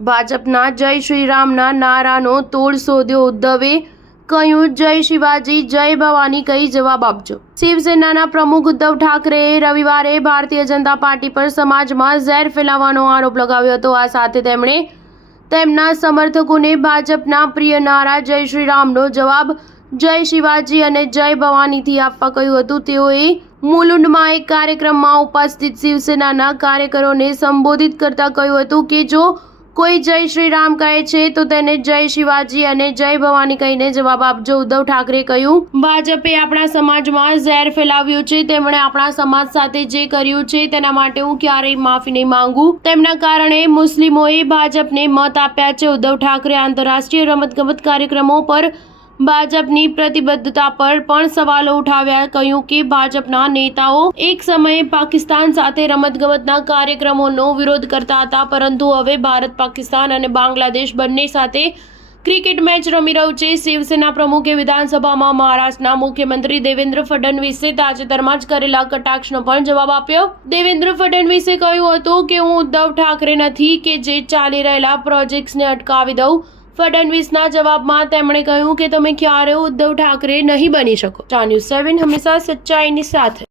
ભાજપના જય શ્રીરામના નારાનો તોડ શોધ્યો ઉદ્ધવે કહ્યું, જય શિવાજી, જય ભવાની કહી જવાબ આપજો। શિવસેનાના પ્રમુખ ઉદ્ધવ ઠાકરેએ રવિવારે ભારતીય જનતા પાર્ટી પર સમાજમાં ઝેર ફેલાવવાનો આરોપ લગાવ્યો હતો। આ સાથે તેમણે તેમના સમર્થકોને ભાજપના પ્રિય નારા જય શ્રીરામનો જવાબ જય શિવાજી અને જય ભવાનીથી આપવા કહ્યું હતું। તેઓએ મુલુંડમાં એક કાર્યક્રમમાં ઉપસ્થિત શિવસેનાના કાર્યકરોને સંબોધિત કરતા કહ્યું હતું કે જો કોઈ જય શ્રી રામ કહે છે તો તેને જય શિવાજી અને જય ભવાની કહીને જવાબ આપજો। ઉદ્ધવ ઠાકરે કહ્યું, ભાજપે આપણા સમાજમાં ઝેર ફેલાવ્યું છે। તેમણે આપણા સમાજ સાથે જે કર્યું છે તેના માટે હું ક્યારેય માફી નહીં માંગુ। તેમના કારણે મુસ્લિમોએ ભાજપને મત આપ્યા છે। ઉદ્ધવ ઠાકરે આંતરરાષ્ટ્રીય રમતગમત કાર્યક્રમો પર ભાજપની પ્રતિબદ્ધતા પર પણ સવાલો ઉઠાવ્યા। કહ્યું કે ભાજપના નેતાઓ એક સમયે પાકિસ્તાન સાથે રમતગમતના કાર્યક્રમોનો વિરોધ કરતા હતા, પરંતુ હવે ભારત, પાકિસ્તાન અને બાંગ્લાદેશ બંને સાથે ક્રિકેટ મેચ રમી રહ્યું છે। શિવસેના પ્રમુખે વિધાનસભામાં મહારાષ્ટ્રના મુખ્યમંત્રી દેવેન્દ્ર ફડણવીસે તાજેતરમાં જ કરેલા કટાક્ષનો પણ જવાબ આપ્યો। દેવેન્દ્ર ફડણવીસે કહ્યું હતું કે હું ઉદ્ધવ ઠાકરે નથી કે જે ચાલી રહેલા પ્રોજેક્ટ્સને અટકાવી દઉં। ફડણવીસના જવાબમાં તેમણે કહ્યું કે તમે ક્યારેય ઉદ્ધવ ઠાકરે નહીં બની શકો। સ્ટાર ન્યૂઝ 7 હંમેશા સચ્ચાઈની સાથે।